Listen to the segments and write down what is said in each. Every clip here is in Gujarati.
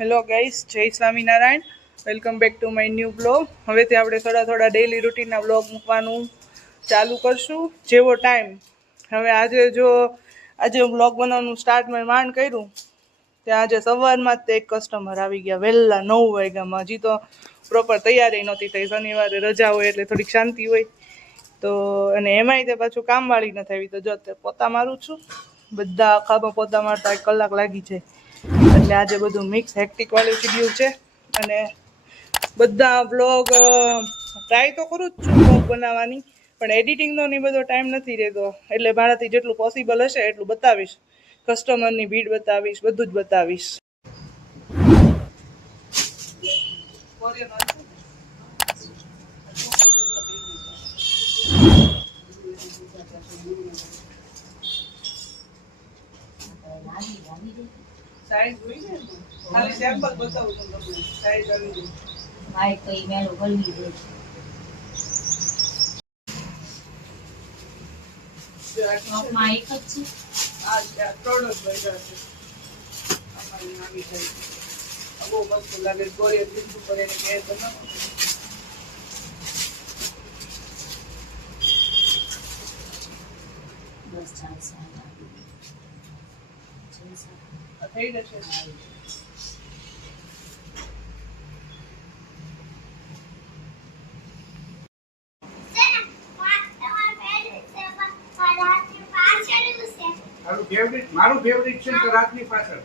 હેલો ગાઈસ, જય Swaminarayan. Welcome back to my new blog. હવેથી આપણે થોડા ડેઈલી રૂટીનના બ્લોગ મૂકવાનું ચાલુ કરશું જેવો ટાઈમ. હવે આજે બ્લોગ બનાવવાનું સ્ટાર્ટ મેં માંડ કર્યું ત્યાં આજે સવારમાં જ એક કસ્ટમર આવી ગયા વહેલા 9 વાગ્યામાં. હજી તો પ્રોપર તૈયારી નહોતી થઈ. શનિવારે રજા હોય એટલે થોડીક શાંતિ હોય તો, અને એમાંય તે પાછું કામવાળી નથી આવી. તો જો અત્યારે પોતા મારું છું, બધા આખામાં પોતા મારતા 1 કલાક લાગી જાય. એટલે આજે બધું મિક્સ હેક્ટિક વાળું શેડ્યુલ છે. અને બધા બ્લોગ ટ્રાય તો કરું જ છું બ્લોગ બનાવવાની, પણ એડિટિંગનો ને બધો ટાઈમ નથી રહેતો. એટલે મારાથી જેટલું પોસિબલ હશે એટલું બતાવીશ. કસ્ટમરની ભીડ બતાવીશ, બધું જ બતાવીશ. સાઈઝ જોઈ ને, ખાલી સેમ્પલ બતાવું છું તમને. સાઈઝ આવી ગઈ. ભાઈ કઈ મેલો ગળવી દે ટોપમાં એક જ છે. આ પ્રોડક્ટ બજાર છે. અમારી આવી જાય. બહુ મસ્ત લાગે. ગોળીએ તીખું કરે ને કે બનાવો. બસ ચાલશે. થઈ જશે. મારું ફેવરિટ છે તો રાતની પાછળ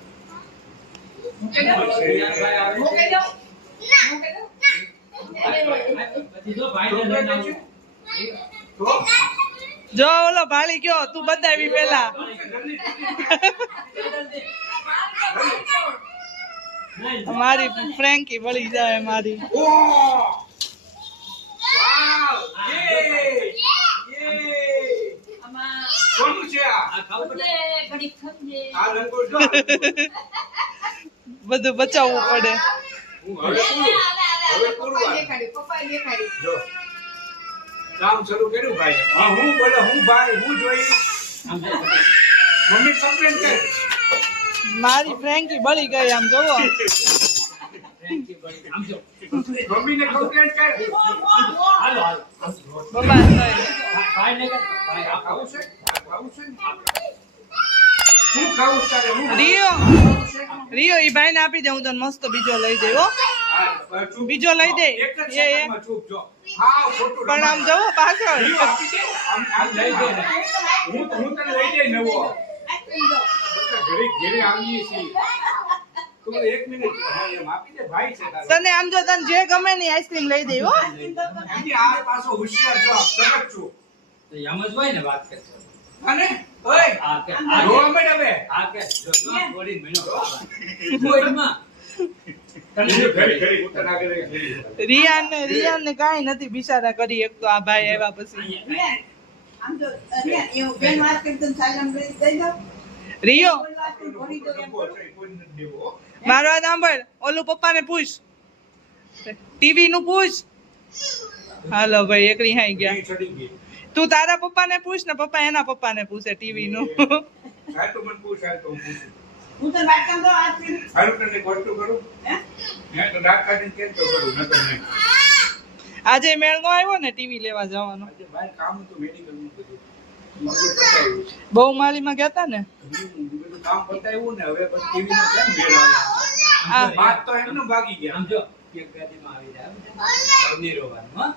જો ઓલો ભાળી ગયો, તું બતાવી પેલા. મારી ફ્રેન્કી વળી જાય મારી. બધું બચાવવું પડે. કામ શરૂ કર્યું ભાઈ. હા, હું બોલે હું ભાઈ હું જોઈ મમ્મી કમ્પ્લેન કર. મારી ફ્રેન્કી બળી ગઈ. આમ જોવો, મમ્મીને કમ્પ્લેન કર. બબાલ થઈ. ખાવું છે ખાવું છે હું ખાવું તારે હું રિયો ઈ ભાઈને આપી દે. હું તને મસ્ત બીજો લઈ દઈ. હો, બીજો લઈ દે. પણ આમ જવો પાછળ. હું તને લઈ દઈ નવો. ઘરે આવીએ છીએ. તું 1 મિનિટ એમ આપી દે ભાઈ છે તારો. તને આમ જો તને જે ગમે ને આઈસ્ક્રીમ લઈ દે. હો, એની આ પાછો હોશિયાર જો સમજ છું તો એમ જ હોય ને વાત કરજો. અને ઓય આ કે રોવા મત હવે. આ કે જો બોડી મહિનો બોડીમાં રિયાન ને કાઈ નથી બિચારા કરી. એક તો આ ભાઈ આવ્યા પછી. રિયો, મારો આ સાંભળ. ઓલું પપ્પાને પૂછ, ટીવી નું પૂછ. હાલો ભાઈ, એકડી હાઈ ગયા. તું તારા પપ્પાને પૂછ ને પપ્પા એના પપ્પાને પૂછે ટીવી નું. હું તો વાત કરું તો આ સારું તને કોસ્ટ કરું હે તો રાત કાઢીને કેમ તો કરું નકર નહીં. આજે મેળ નો આવ્યો ને ટીવી લેવા જવાનો. આજે ભાઈ કામ હતું મેડિકલ નું બધું બહુ માલીમાં ગયા તા ને. બધું કામ પતાવ્યું ને હવે બસ ટીવી નો કેમ મેળ આવ્યો. વાત તો એમને ભાગી ગયા. આમ જો એક ગાડીમાં આવી જાય ની રોવાનું. હા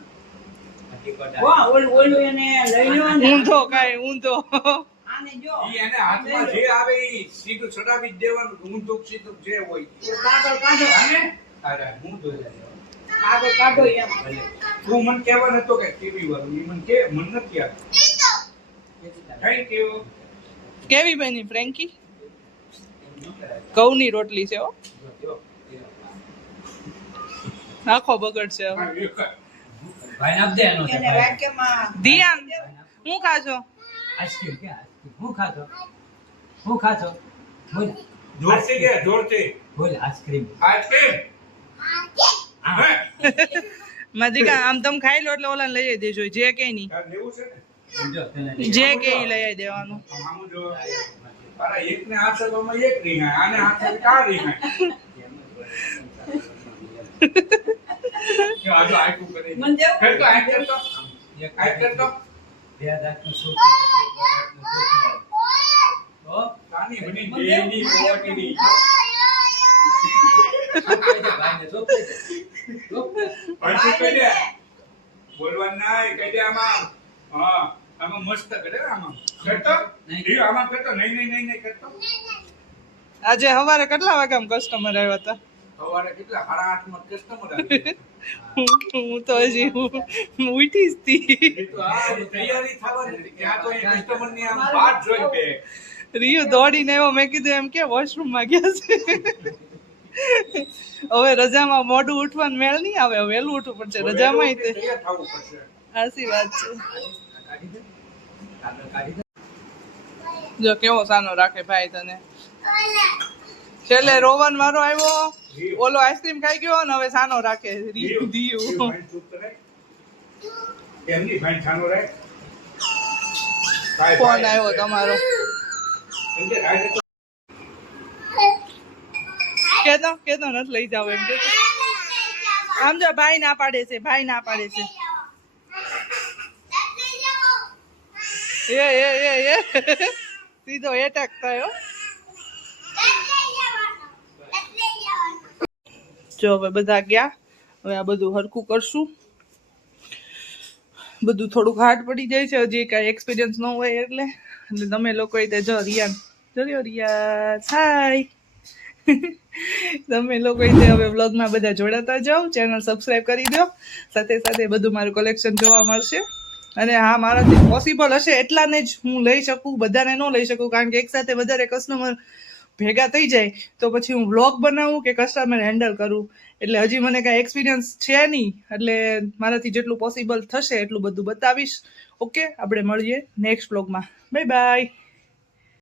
વાહ ઓલું એને લઈ લેવાનું. ઊંધો કાઈ ઊંધો. આને જો ઈ એને હાથમાં જે આવે ઈ સીધું ચડાવી જ દેવાનું. ઊંધું સીધું જે હોય કાગળ કાઢો. અને અરે હું તો કાગળ કાઢો એમ. તું મને કહેવા નતો કે ટીવી વાળું ઈ મને કે મન નથી આવતું. Thank you. કેવી બની ફ્રેન્કી? ઘઉંની રોટલી છે. હો, આખો બગડ છે. ભાઈ આપ દે એનો એને વાક્યમાં ધ્યાન. હું ખાશો? આઈસ્ક્રીમ કે આઈસ્ક્રીમ હું ખાતો બોલ જોરથી કે જોરથી બોલ આઈસ્ક્રીમ મધિકા આમ તમ ખાઈ લો એટલે ઓલા લઈ દેજો. જે કે નહીં લેવું છે ને જે કે લઈ દેવાનું. આમ જો અરે એક ને હાથ માં એક રીહાય આને હાથ માં 4 રીહાય જો આજુ આટલું કરે મને દેવું? કરતો આટ કરતો એક આટ કરતો બે દાંતનું સુખ, એક દાંતનું દુઃખ. તો કાની બની દેની પોટીની ભાઈને જો કહી દે. જો. પાછું કહી દે બોલવાનું નહીં કહી દે આમાં હા આમાં મસ્ત કરે આમાં કરતો નહીં. ઈ આમાં કરતો નહીં નહીં નહીં નહીં કરતો આજે સવારે કેટલા વાગ્યામાં કસ્ટમર આવ્યા હતા? સવારે કેટલા 8:30 માં કસ્ટમર આવી હું તો હજી ઉઠી જ હતી. એ તો આ તૈયારી થવાની હતી કે આ તો એ કસ્ટમર ની આમ વાત જોઈ બે રિયુ દોડીને આવ્યો, મેં કીધું એમ કે વોશરૂમમાં ગયા છે. હવે રજામાં મોડું ઉઠવાનું મેળ નહીં આવે, હવે વહેલું ઉઠવું પડશે રજામાં તે. તૈયાર થવું પડશે સાચી વાત છે. કાઢી દે. કાગળ કાઢી દે. જો કેવો સાનો રાખે ભાઈ તને. છેલ્લે રોવન વારો આવ્યો, ઓલો આઈસ્ક્રીમ ખાઈ ગયો ને હવે સાનો રાખે દિયું. એમની ફાઈન છાનો રહે ફોન આવ્યો તમારો. કેતો કેતો નથી લઈ જાવ એમ કેતો. આમ જો ભાઈ ના પાડે છે, ભાઈ ના પાડે છે. એ સીધો એટેક થયો. જો હવે બધા ગયા, હવે આ બધું હરખું કરશું. બધું થોડુંક હાર્ડ પડી જાય છે, હજી કાંઈ એક્સપિરિયન્સ ન હોય એટલે તમે લોકો તે જો રિયાન જોયો રિયાન હાય. તમે લોકો હવે વ્લોગમાં બધા જોડાતા જાઓ, ચેનલ સબસ્ક્રાઈબ કરી દો, સાથે સાથે બધું મારું કલેક્શન જોવા મળશે. અને હા, મારાથી પોસિબલ હશે એટલાને જ હું લઈ શકું, બધાને ન લઈ શકું, કારણ કે એકસાથે વધારે કસ્ટમર ભેગા થઈ જાય તો પછી હું વ્લોગ બનાવું કે કસ્ટમર હેન્ડલ કરું, એટલે હજી મને કાંઈ એક્સપિરિયન્સ છે નહીં, એટલે મારાથી જેટલું પોસિબલ થશે એટલું બધું બતાવીશ. ઓકે, આપણે મળીએ નેક્સ્ટ વ્લોગમાં. Bye bye.